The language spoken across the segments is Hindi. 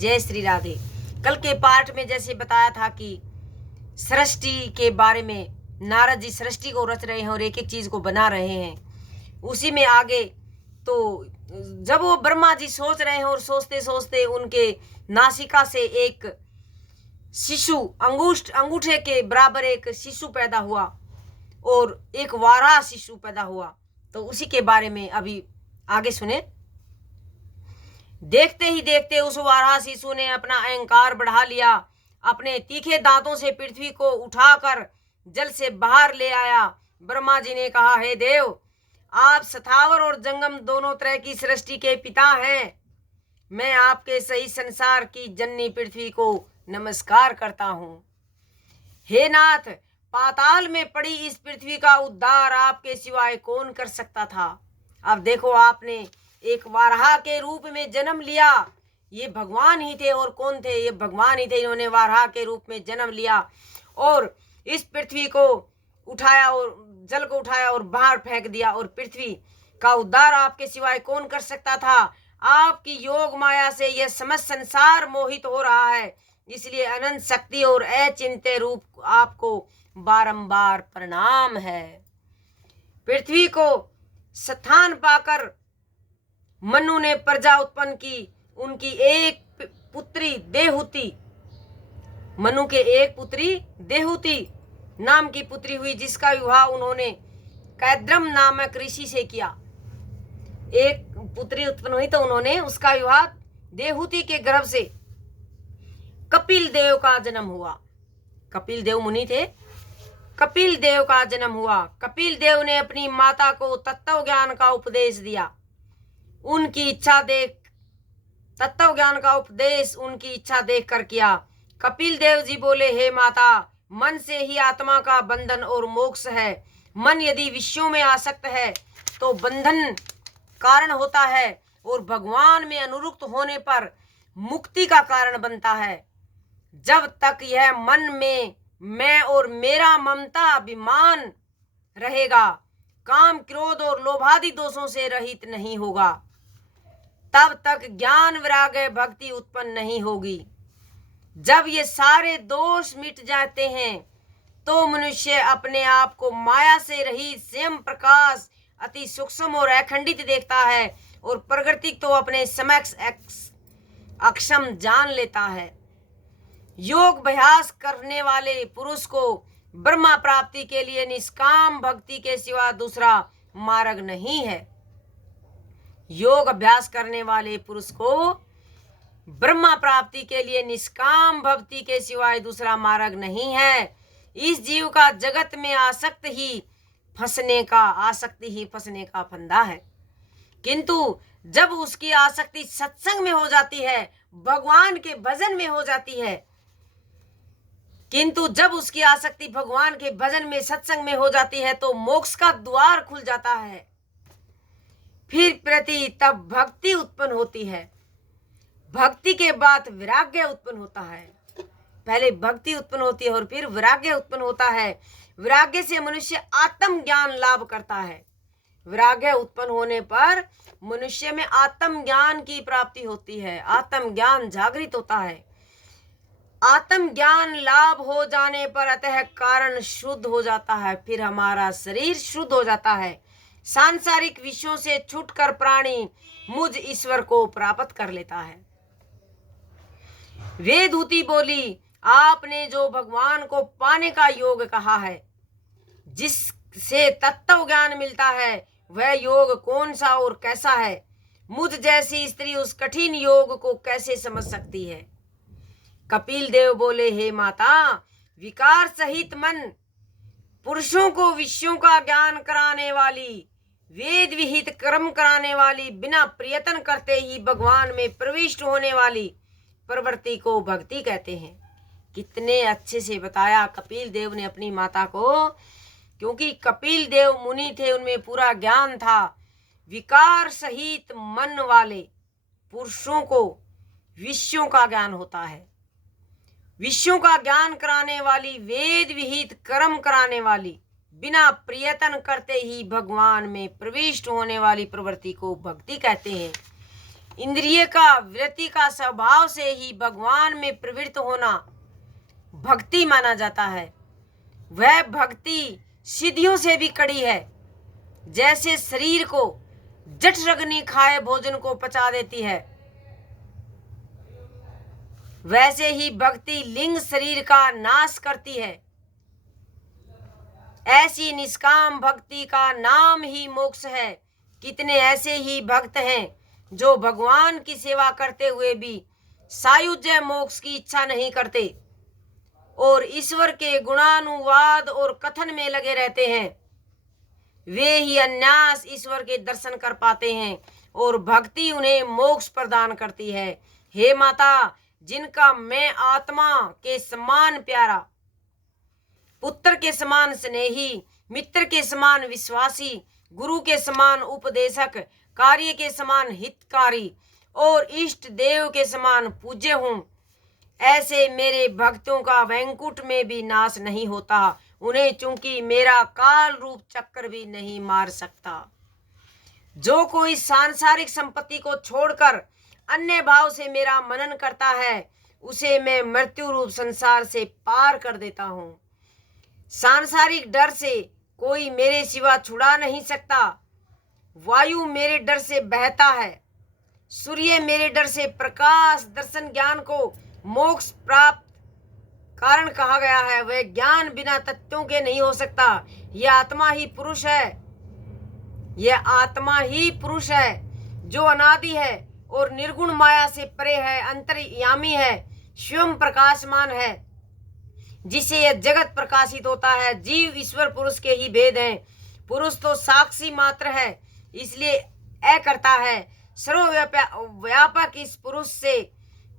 जय श्री राधे। कल के पाठ में जैसे बताया था कि सृष्टि के बारे में नारद जी सृष्टि को रच रहे हैं और एक एक चीज को बना रहे हैं, उसी में आगे तो जब वो ब्रह्मा जी सोच रहे हैं और सोचते सोचते उनके नासिका से एक शिशु अंगूठे के बराबर एक शिशु पैदा हुआ और एक वाराह शिशु पैदा हुआ। तो उसी के बारे में अभी आगे सुने। देखते ही देखते उस वाराह शिशु ने अपना अहंकार बढ़ा लिया, अपने तीखे दांतों से पृथ्वी को उठाकर जल से बाहर ले आया। ब्रह्मा जी ने कहा, हे देव, आप स्थावर और जंगम दोनों तरह की सृष्टि के पिता हैं। मैं आपके सही संसार की जननी पृथ्वी को नमस्कार करता हूं। हे नाथ, पाताल में पड़ी इस पृथ्वी का उद्धार आपके सिवाय कौन कर सकता था। अब देखो, आपने एक वाराह के रूप में जन्म लिया। ये भगवान ही थे और कौन थे? ये भगवान ही थे। इन्होंने वाराह के रूप में जन्म लिया और इस पृथ्वी को उठाया और जल को उठाया और बाहर फेंक दिया। और पृथ्वी का उद्धार आपके सिवाय कौन कर सकता था। आपकी योग माया से यह समस्त संसार मोहित हो रहा है, इसलिए अनंत शक्ति और अचिंत्य रूप आपको बारंबार प्रणाम है। पृथ्वी को स्थान पाकर मनु ने प्रजा उत्पन्न की। उनकी एक पुत्री देहूति, मनु के एक पुत्री देहूति नाम की पुत्री हुई, जिसका विवाह उन्होंने कैद्रम नामक ऋषि से किया। एक पुत्री उत्पन्न हुई तो उन्होंने उसका विवाह देहूति के गर्भ से कपिल देव का जन्म हुआ। कपिल देव मुनि थे। कपिल देव का जन्म हुआ। कपिल देव ने अपनी माता को तत्व ज्ञान का उपदेश दिया। उनकी इच्छा देख तत्व ज्ञान का उपदेश उनकी इच्छा देख कर किया। कपिल देव जी बोले, हे माता, मन से ही आत्मा का बंधन और मोक्ष है। मन यदि विषयों में आसक्त है तो बंधन कारण होता है और भगवान में अनुरक्त होने पर मुक्ति का कारण बनता है। जब तक यह मन में मैं और मेरा ममता अभिमान रहेगा, काम क्रोध और लोभादि दोषों से रहित नहीं होगा, तब तक ज्ञान वैराग्य भक्ति उत्पन्न नहीं होगी। जब ये सारे दोष मिट जाते हैं तो मनुष्य अपने आप को माया से रहित स्वयं प्रकाश अति सूक्ष्म और अखंडित देखता है और प्रकृति तो अपने समक्ष अक्षम जान लेता है। योग अभ्यास करने वाले पुरुष को ब्रह्मा प्राप्ति के लिए निष्काम भक्ति के सिवा दूसरा मार्ग नहीं है। योग अभ्यास करने वाले पुरुष को ब्रह्मा प्राप्ति के लिए निष्काम भक्ति के सिवाय दूसरा मार्ग नहीं है। इस जीव का जगत में आसक्ति ही फंसने का फंदा है। किंतु जब उसकी आसक्ति सत्संग में हो जाती है, भगवान के भजन में हो जाती है, किंतु जब उसकी आसक्ति भगवान के भजन में सत्संग में हो जाती है तो मोक्ष का द्वार खुल जाता है। फिर प्रति तब भक्ति उत्पन्न होती है। भक्ति के बाद वैराग्य उत्पन्न होता है। पहले भक्ति उत्पन्न होती है और फिर वैराग्य उत्पन्न होता है। वैराग्य से मनुष्य आत्म ज्ञान लाभ करता है। वैराग्य उत्पन्न होने पर मनुष्य में आत्म ज्ञान की प्राप्ति होती है। आत्म ज्ञान जागृत होता है। आत्म ज्ञान लाभ हो जाने पर अतः कारण शुद्ध हो जाता है। फिर हमारा शरीर शुद्ध हो जाता है। सांसारिक विषयों से छूटकर प्राणी मुझ ईश्वर को प्राप्त कर लेता है। वेदूती बोली, आपने जो भगवान को पाने का योग कहा है, जिससे तत्व ज्ञान मिलता है, वह योग कौन सा और कैसा है? मुझ जैसी स्त्री उस कठिन योग को कैसे समझ सकती है? कपिल देव बोले, हे माता, विकार सहित मन पुरुषों को विषयों का ज्ञान कराने वाली, वेद विहित कर्म कराने वाली, बिना प्रयत्न करते ही भगवान में प्रविष्ट होने वाली प्रवृत्ति को भक्ति कहते हैं। कितने अच्छे से बताया कपिल देव ने अपनी माता को, क्योंकि कपिल देव मुनि थे, उनमें पूरा ज्ञान था। विकार सहित मन वाले पुरुषों को विषयों का ज्ञान होता है। विषयों का ज्ञान कराने वाली, वेद विहित कर्म कराने वाली, बिना प्रयत्न करते ही भगवान में प्रविष्ट होने वाली प्रवृत्ति को भक्ति कहते हैं। इंद्रिय का वृत्ति का स्वभाव से ही भगवान में प्रवृत्त होना भक्ति माना जाता है। वह भक्ति सिद्धियों से भी कड़ी है। जैसे शरीर को जठरग्नि खाए भोजन को पचा देती है, वैसे ही भक्ति लिंग शरीर का नाश करती है। ऐसी निष्काम भक्ति का नाम ही मोक्ष है। कितने ऐसे ही भक्त हैं जो भगवान की सेवा करते हुए भी सायुज्य मोक्ष की इच्छा नहीं करते और ईश्वर के गुणानुवाद और कथन में लगे रहते हैं। वे ही अन्यास ईश्वर के दर्शन कर पाते हैं और भक्ति उन्हें मोक्ष प्रदान करती है। हे माता, जिनका मैं आत्मा के समान प्यारा, पुत्र के समान स्नेही, मित्र के समान विश्वासी, गुरु के समान उपदेशक, कार्य के समान हितकारी और इष्ट देव के समान पूज्य हूँ, ऐसे मेरे भक्तों का वैकुंठ में भी नाश नहीं होता। उन्हें चूंकि मेरा काल रूप चक्कर भी नहीं मार सकता। जो कोई सांसारिक संपत्ति को छोड़कर अन्य भाव से मेरा मनन करता है, उसे मैं मृत्यु रूप संसार से पार कर देता हूँ। सांसारिक डर से कोई मेरे सिवा छुड़ा नहीं सकता। वायु मेरे डर से बहता है, सूर्य मेरे डर से प्रकाश दर्शन ज्ञान को मोक्ष प्राप्त कारण कहा गया है। वह ज्ञान बिना तत्वों के नहीं हो सकता। यह आत्मा ही पुरुष है, यह आत्मा ही पुरुष है जो अनादि है और निर्गुण माया से परे है, अंतर्यामी है, स्वयं प्रकाशमान है, जिससे यह जगत प्रकाशित होता है। जीव ईश्वर पुरुष के ही भेद हैं। पुरुष तो साक्षी मात्र है, इसलिए करता है। सर्वव्यापक इस पुरुष से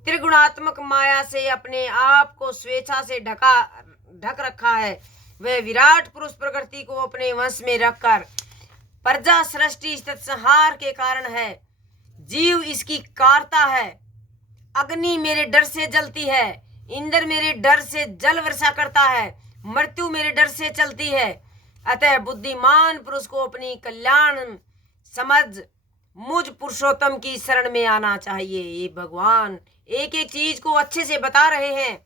त्रिगुणात्मक माया से अपने आप को स्वेच्छा से ढक रखा है। वह विराट पुरुष प्रकृति को अपने वश में रखकर प्रजा सृष्टि संहार के कारण है। जीव इसकी कारता है। अग्नि मेरे डर से जलती है, इंद्र मेरे डर से जल वर्षा करता है, मृत्यु मेरे डर से चलती है। अतः बुद्धिमान पुरुष को अपनी कल्याण समझ मुझ पुरुषोत्तम की शरण में आना चाहिए। ये भगवान एक एक चीज को अच्छे से बता रहे हैं।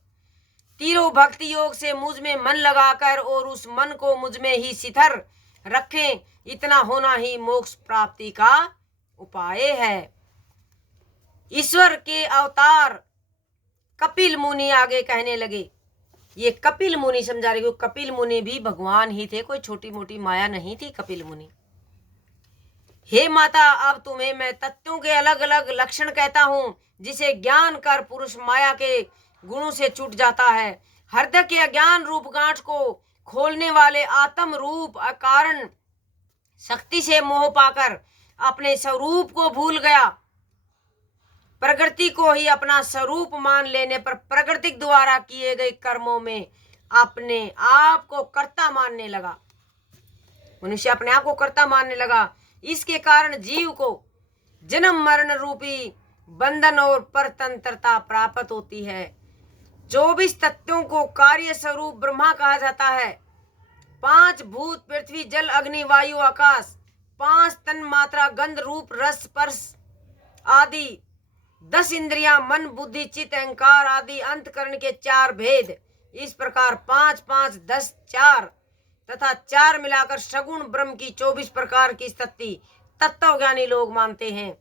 तीनों भक्ति योग से मुझ में मन लगाकर और उस मन को मुझ में ही स्थिर रखें, इतना होना ही मोक्ष प्राप्ति का उपाय है। ईश्वर के अवतार कपिल मुनि आगे कहने लगे। ये कपिल मुनि समझा रहे, कपिल मुनि भी भगवान ही थे, कोई छोटी मोटी माया नहीं थी कपिल मुनि। हे माता, अब तुम्हें मैं तत्वों के अलग अलग लक्षण कहता हूँ, जिसे ज्ञान कर पुरुष माया के गुणों से छूट जाता है। हृदय के अज्ञान रूप गांठ को खोलने वाले आत्म रूप अकारण शक्ति से मोह पाकर अपने स्वरूप को भूल गया। प्रकृति को ही अपना स्वरूप मान लेने पर प्रकृति द्वारा किए गए कर्मों में अपने आप को कर्ता मानने लगा। मनुष्य अपने आप को कर्ता मानने लगा। इसके कारण जीव को जन्म मरण रूपी बंधन और परतंत्रता प्राप्त होती है। 24 तत्वों को कार्य स्वरूप ब्रह्मा कहा जाता है। 5 भूत पृथ्वी जल अग्नि वायु आकाश, 5 तन मात्रा गंध रूप रस स्पर्श आदि, 10 इंद्रियां मन बुद्धि चित्त अहंकार आदि, अंतकरण के 4 भेद। इस प्रकार 5 5 10 4 तथा 4 मिलाकर सगुण ब्रह्म की 24 प्रकार की स्थिति तत्वज्ञानी लोग मानते हैं।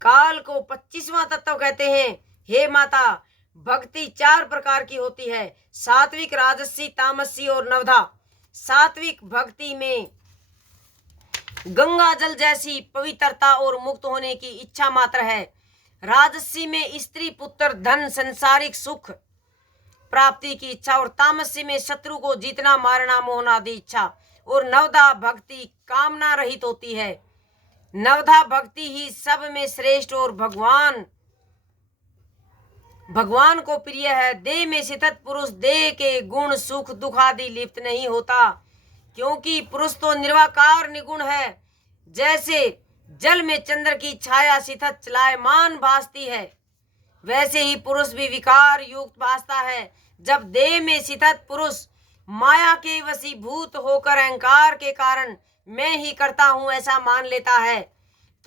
काल को 25वां तत्व कहते हैं। हे माता, भक्ति 4 प्रकार की होती है, सात्विक राजसी तामसी और नवधा। सात्विक भक्ति में गंगा जल जैसी पवित्रता और मुक्त होने की इच्छा मात्र है। राजसी में स्त्री पुत्र धन संसारिक सुख प्राप्ति की इच्छा और तामसी में शत्रु को जीतना मारना मोहन आदि इच्छा। और नवधा भक्ति कामना रहित होती है। नवधा भक्ति ही सब में श्रेष्ठ और भगवान को प्रिय है। देह में स्थित पुरुष देह के गुण सुख दुख आदि लिप्त नहीं होता, क्योंकि पुरुष तो निर्वाकार निगुण है। जैसे जल में चंद्र की छाया स्थित चलायमान भासती है, वैसे ही पुरुष भी विकार युक्त भासता है। जब देह में स्थित पुरुष माया के वशीभूत होकर अहंकार के कारण मैं ही करता हूं ऐसा मान लेता है,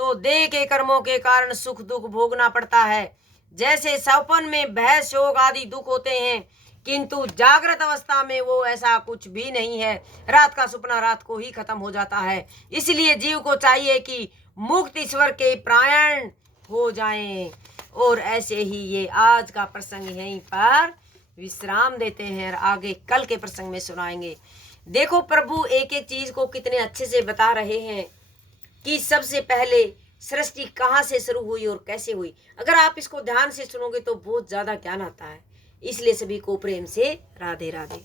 तो देह के कर्मों के कारण सुख दुख भोगना पड़ता है। जैसे सपन में भय शोक आदि दुख होते हैं, किंतु जागृत अवस्था में वो ऐसा कुछ भी नहीं है। रात का सपना रात को ही खत्म हो जाता है। इसलिए जीव को चाहिए कि मुक्त ईश्वर के प्रायण हो जाएं। और ऐसे ही ये आज का प्रसंग यहीं पर विश्राम देते हैं और आगे कल के प्रसंग में सुनाएंगे। देखो प्रभु एक एक चीज को कितने अच्छे से बता रहे हैं कि सबसे पहले सृष्टि कहाँ से शुरू हुई और कैसे हुई। अगर आप इसको ध्यान से सुनोगे तो बहुत ज्यादा ज्ञान आता है। इसलिए सभी को प्रेम से राधे राधे।